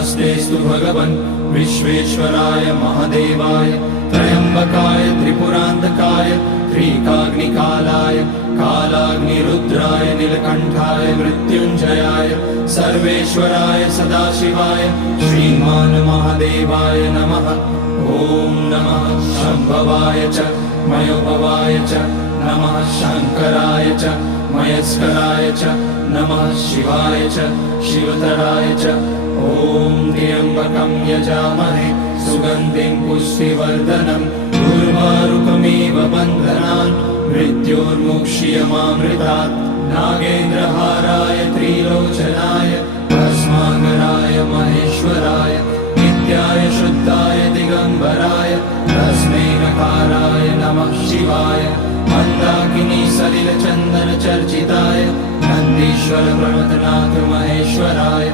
नमस्तेस्तु भगवन् विश्वेश्वराय महादेवाय त्र्यम्बकाय त्रिपुरान्तकाय त्रिकाग्निकालाय कालाग्निरुद्राय नीलकण्ठाय मृत्युञ्जयाय सर्वेश्वराय सदाशिवाय श्रीमान् महादेवाय नमः। ॐ नमः शम्भवाय च मयोभवाय च नमः शङ्कराय च मयस्कराय च नमः शिवाय च शिवतराय च। ॐ त्र्यम्बकं यजामहे सुगन्धिं पुष्टिवर्धनम् उर्वारुकमिव बन्धनान् मृत्योर्मुक्ष्यमामृतात्। नागेन्द्रहाराय त्रिलोचनाय भस्माकराय महेश्वराय नित्याय शुद्धाय दिगम्बराय तस्मै नकाराय नमः शिवाय। मन्दाकिनी सलिलचन्दन चर्चिताय नन्दीश्वर प्रमथनाथ महेश्वराय